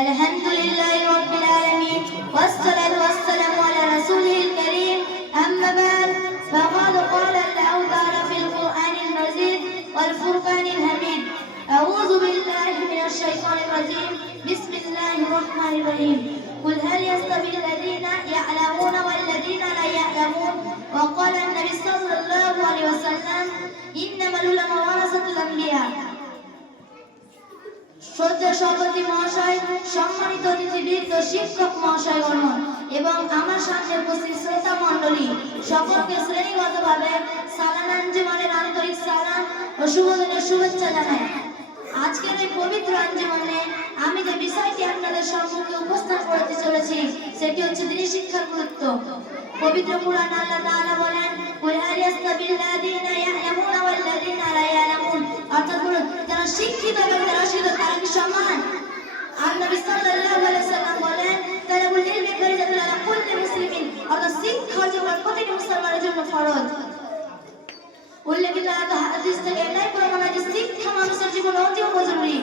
আলহামদুলিল্লাহি রাব্বিল আলামিন ওয়াসসালাতু ওয়াসসালামু আলা রাসূলিল কারীম আম্মা বা'দ ফাকাদ ক্বালা আল্লাহু তাআলা ফিল কুরআনিল মাজিদ ওয়াল ফুরকানিল হামিদ আউযু বিল্লাহি মিনাশ শাইতানির রাজীম বিসমিল্লাহির রাহমানির রহিম قل هل يستوي الذين يعلمون والذين لا يعلمون وقال النبي صلى الله عليه وسلم إنما العلماء ورثة الأنبياء শ্রদ্ধেয় সভাপতি মহাশয়, সম্মানিত অতিথিবৃন্দ, শিক্ষক মহাশয়গণ এবং আমার সামনে উপস্থিত শ্রোতা মণ্ডলী, সকলকে শ্রেণীগতভাবে সালাম আঞ্জুমানের আন্তরিক সালাম ও শুভদিনের শুভেচ্ছা জানাই। আজকের এই পবিত্র আঞ্জুমানে আমি যে বিষয়টি আপনাদের সম্মুখে উপস্থাপন করতে চলেছি সেটি হচ্ছে দ্বীনি শিক্ষার গুরুত্ব। পবিত্র কুরআন আল্লাহ তাআলা বলেন, কুল হাল ইয়াস্তাবিল লাযিনা ইয়া'লামুনা ওয়াল লাযিনা লা ইয়া'লামুন, অর্থাৎ যারা শিক্ষিত এবং যারা অশিক্ষিত তারা কি সমান? আর নবী সাল্লাল্লাহু আলাইহি ওয়াসাল্লাম বলেন, তালাবুল ইলমি ফারিদাতুন আলা কুল্লি মুসলিমিন, অর্থাৎ শিক্ষা অর্জন করা প্রতিটি মুসলমানের জন্য ফরজ। উল্লেখিত হাদিস থেকে এটাই প্রমাণ হয় যে শিক্ষা মানুষের জীবনে অতি জরুরি।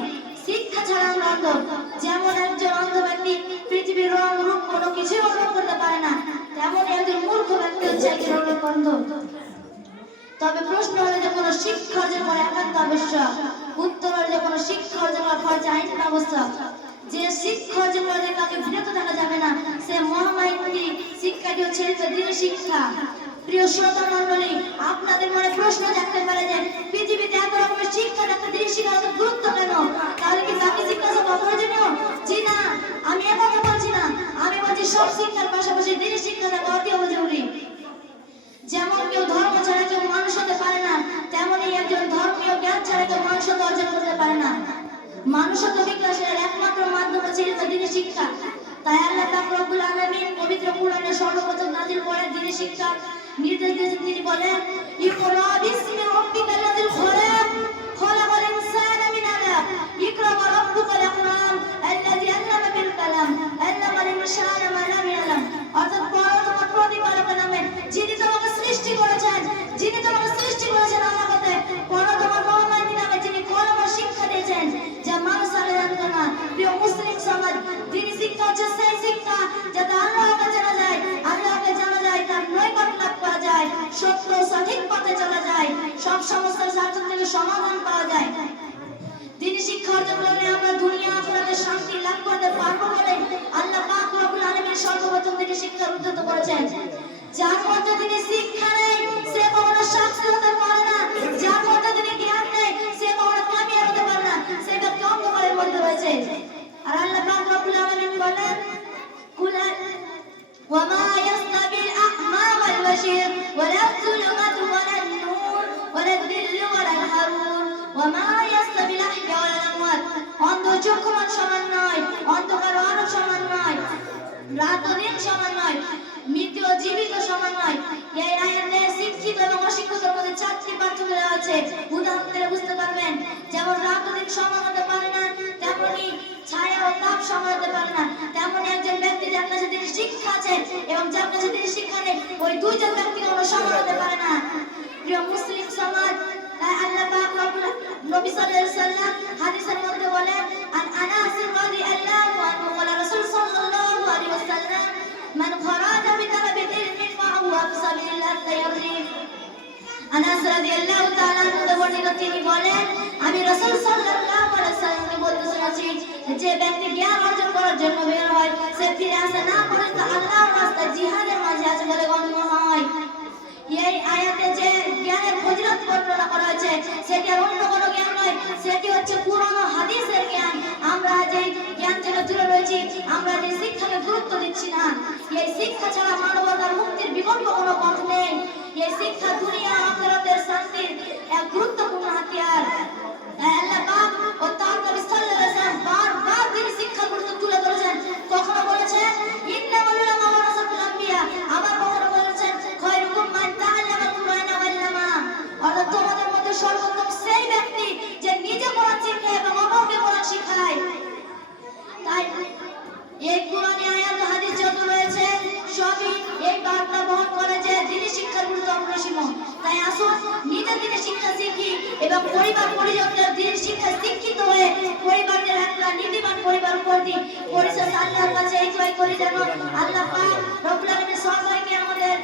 শিক্ষা ছাড়া আমরা অন্ধ। যেমন একজন অন্ধ ব্যক্তি পৃথিবীর রং রূপ কোনো কিছুই অনুভব করতে পারে না, তেমনই একজন মূর্খ ব্যক্তি হচ্ছে একজন অন্ধ। তবে প্রশ্ন হলো যে কোনো শিক্ষা অর্জন করা একান্ত আবশ্যক। উত্তর হলো যে কোনো শিক্ষা অর্জন করা ফরজ আইন আবশ্যক। যে শিক্ষা অর্জন করে তাকে বিরত থাকা যাবে না, সে মহামায়ী শিক্ষাটি হচ্ছে দ্বীনি শিক্ষা। প্রিয় শ্রোতা মণ্ডলী, আপনাদের মনে প্রশ্ন জাগতে পারে যে পৃথিবীতে এত রকমের শিক্ষা থাকতে দ্বীনি শিক্ষার এত গুরুত্ব কেন? তাহলে কি বাকি শিক্ষা সব অপ্রয়োজনীয়? জি না, আমি এ কথা বলছি না। আমি বলছি সব শিক্ষার পাশাপাশি দ্বীনি শিক্ষা থাকা অতি জরুরি। যেমন কেউ ধর্ম ছাড়া কেউ মানুষ হতে পারে না, তেমনই একজন ধর্মীয় জ্ঞান ছাড়া কেউ মানুষত্ব অর্জন করতে পারে না। মানুষত্ব বিকাশের একমাত্র মাধ্যম হচ্ছে দ্বীনি শিক্ষা। তাই আল্লাহ পাক রব্বুল আলামিন পবিত্র কুরআনে সর্বপ্রথম নাযিল করেন দ্বীনি শিক্ষা নির্দেশ দিয়েছেন। তিনি বলেন, ইকরা বিসমি রাব্বিকাল লাযী খলাক, খলাকাল ইনসানা মিন আলাক, ইকরা ওয়া রাব্বুকাল আকরাম, আল্লাযী আল্লামা বিল কালাম, আল্লামাল ইনসানা মা লাম ইয়ালাম। অর্থাৎ পড়ো তোমার প্রতিপালকের নামে, যিনি তোমাকে সৃষ্টি করেছেন, যিনি তোমাকে সৃষ্টি করেছেন আল্লাহর পথে। পড়ো তোমার মহামান্য নামে, যিনি কলম ও শিক্ষা দিয়েছেন যা মানুষ আগে জানত না। প্রিয় মুসলিম সমাজ, দ্বীনি শিক্ষা হচ্ছে সেই শিক্ষা যাতে আল্লাহকে জানা যায়, আল্লাহকে জানা যায়, তার নৈকট্য লাভ করা যায়, সত্য সঠিক পথে চলা যায়, সব সমস্যার স্বার্থ থেকে সমাধান পাওয়া যায়। দ্বীনি শিক্ষা অর্জন করলে আমরা দুনিয়া আখিরাতে শান্তি লাভ করতে পারবো বলে আল্লাহ পাক রব্বুল আলামিন সর্বপ্রথম দ্বীনি শিক্ষা উদ্ধৃত করেছেন। যার মধ্যে দ্বীনি শিক্ষা নেই সে কখনো সাকসেস হতে পারে না, যার মধ্যে দ্বীনি জ্ঞান নেই সে কখনো কামিয়াব হতে পারে না, সে ব্যক্তি অন্ধকারের মধ্যে রয়েছে। আর আল্লাহ পাক রব্বুল আলামিন বলেন, কুল ওয়া মা ইয়াস্তাবিল আ'মা ওয়াল বাশীর ওয়ালা যুলুমাতু ওয়ালা নূর ওয়ালা যিল্লু ওয়ালা হারুর ওয়া মা ইয়াস্তাবিল আহইয়া ওয়াল আমওয়াত, অন্ধ চক্ষুমান সমান নয়, অন্ধকার ও আলো সমান নয়, রাত ও দিন সমান নয়, মৃত ও জীবিত সমান নয়। এই আয়াতে শিক্ষিত এবং অশিক্ষিতের মধ্যে চারটি পার্থক্য দেওয়া আছে। উদাহরণ দিলে বুঝতে পারবেন। যেমন রাত ও দিন সমান হতে পারে না, তেমনি ছায়া ও তাপ সমান হতে পারে না, তেমনি একজন ব্যক্তি যার কাছে দ্বীনি শিক্ষা আছে এবং যার কাছে দ্বীনি শিক্ষা নেই, ওই দুইজন ব্যক্তি কোনো সমান হতে পারে না। প্রিয় মুসলিম সমাজ, তাই আল্লাহ পাক নবী সাল্লাল্লাহু আলাইহি ওয়াসাল্লাম হাদিসের মধ্যে বলেন, আন আনাস রাদিয়াল্লাহু আনহু ক্বালা রাসূল সাল্লাল্লাহু আলাইহি ওয়াসাল্লাম মান খারাজা বিতালাবিল ইলমি ফাহুয়া ফি সাবিলিল্লাহ তায়ারজি। আনাস রাদিয়াল্লাহু তাআলা আনহু বর্ণিত, তিনি বলেন, আমি রাসূল সাল্লাল্লাহু আলাইহি ওয়াসাল্লামকে বলতে শুনেছি, যে ব্যক্তি জ্ঞান অর্জন করার জন্য বের হয় সে ফিরে আসে না পর্যন্ত আল্লাহর রাস্তায় জিহাদের মাঝে আছে বলে গণ্য হয়। এই আয়াতে যে জ্ঞানের ফজিলত বর্ণনা করা হয়েছে সেটি আর অন্য কোনো জ্ঞান নয়, সেটি হচ্ছে পুরনো হাদিসের জ্ঞান। আমরা যে জ্ঞান থেকে দূরে রয়েছি, আমরা যে শিক্ষাকে গুরুত্ব দিচ্ছি না। এই শিক্ষা ছাড়া মানবতার মুক্তির বিকল্প কোনো পথ নেই। এই শিক্ষা দুনিয়া আখিরাতের শান্তির এক গুরুত্বপূর্ণ হাতিয়ার। আল্লাহ পাক ও তার নবী সাল্লাল্লাহু আলাইহি ওয়াসাল্লাম বারবার দ্বীনি শিক্ষার গুরুত্ব তুলে ধরেছেন। কখনো বলেছেন, ইন্নামাল উলামা ওয়ারাসাতুল আম্বিয়া, আবার কখনো বলেছেন, খায়রুকুম মান তাআল্লামাল কুরআনা ওয়া আল্লামা, অর্থাৎ তোমাদের মধ্যে সর্বোত্তম সেই ব্যক্তি যে নিজে কোরআন শিখে এবং অপরকে কোরআন শেখায়। তাই এই কোরআনে আয়াত হাদিস যত রয়েছে সবই এই বার্তা বহন করে যে দ্বীনি শিক্ষার গুরুত্ব অপরিসীম। তাই আসুন নিজে দ্বীনি শিক্ষা শিখি এবং পরিবার পরিজনদের দ্বীনি শিক্ষা শিক্ষিত হয়ে পরিবারের একটা নীতিবান পরিবার গড়ি। যেন আল্লাহ পাক রব্বুল আলামিন সবাইকে আমাদের